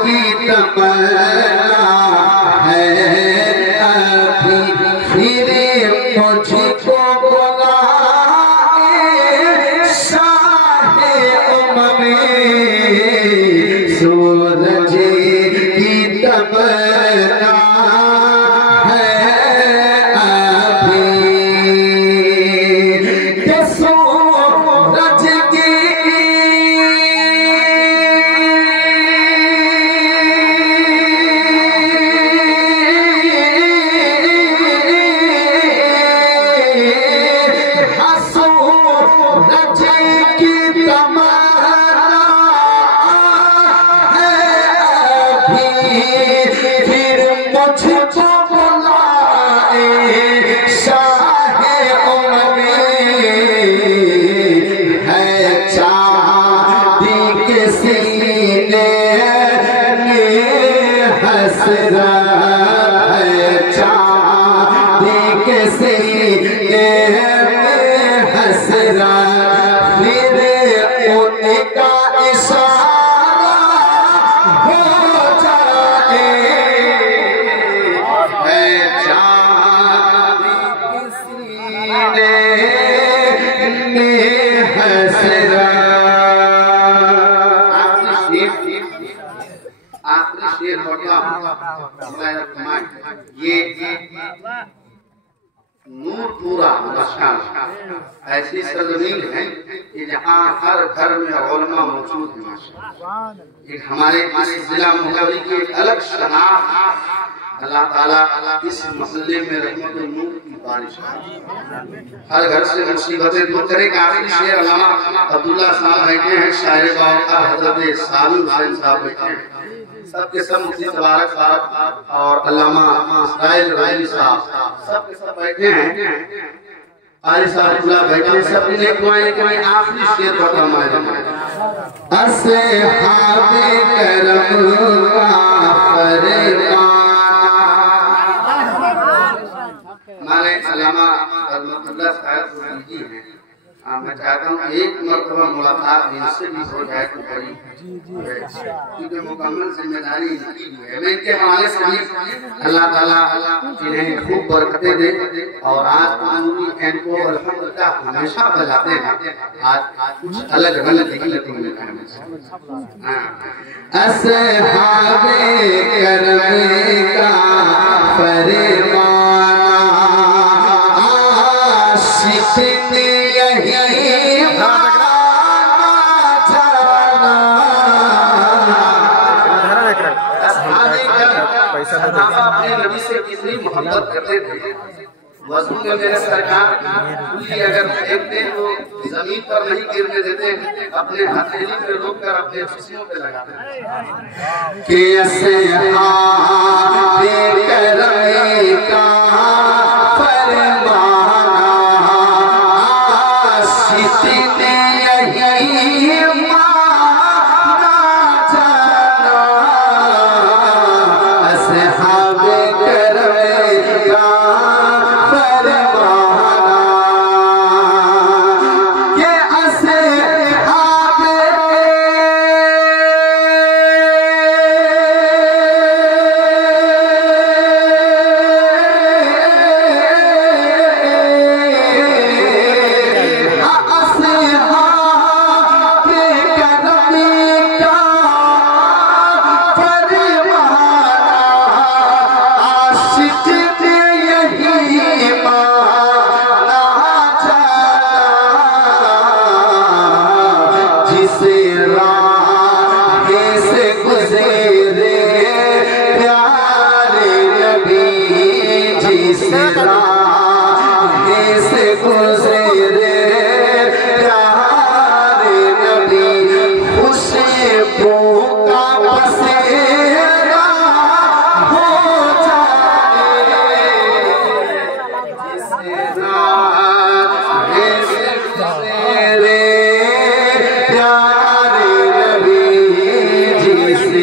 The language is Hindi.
की तमन्ना है अभी फिर मुझको बुलाए शाहे उम्म सूरज की तमन्ना ये नूर पूरा मस्कान ऐसी सरजमीन है कि जहाँ हर घर में उलमा मौजूद हैं। एक हमारे जिला मुहर्री की अलग शनाख्त, अल्लाह ताला इस मसले में रहमत नूर की बारिश हर घर से मुसीबतें दूर करेगा। आखिरी शेर अल्लामा अब्दुल्ला साहब बैठे हैं, शायर बाव का हजरत सालू हुसैन साहब बैठे हैं, सबके सब मुफ्ती तबारक साहब और अल्लामा इस्माइल रज़ी साहब सबके सब बैठे हैं, आली साहब बैठे हैं, सब ने दुआएं करें। आखिरी शेर पढ़ा हमारे असहाबे करम का फरमान हमारे अल्लामा रहमतुल्लाह साहब जी हैं। मैं चाहता हूँ एक मरतबा मुलाकात इनसे भी हो जाए तो बड़ी, क्योंकि मुकम्मल जिम्मेदारी इनकी भी है। मैं इनके हवाले से अल्लाह ताला इन्हें खूब बरकतें दे और आज इनको अल्हम्दुलिल्लाह हमेशा बजाते हैं। आज कुछ अलग अलग असहाबे करम का फरमान आशिक अपने नबी से कितनी मोहब्बत करते थे। वजू में मेरे सरकार अगर फेंकते तो जमीन पर नहीं गिरने देते, अपने हथेली पे रोक कर अपने जिस्मों पे लगाते प्यारे नबी जी से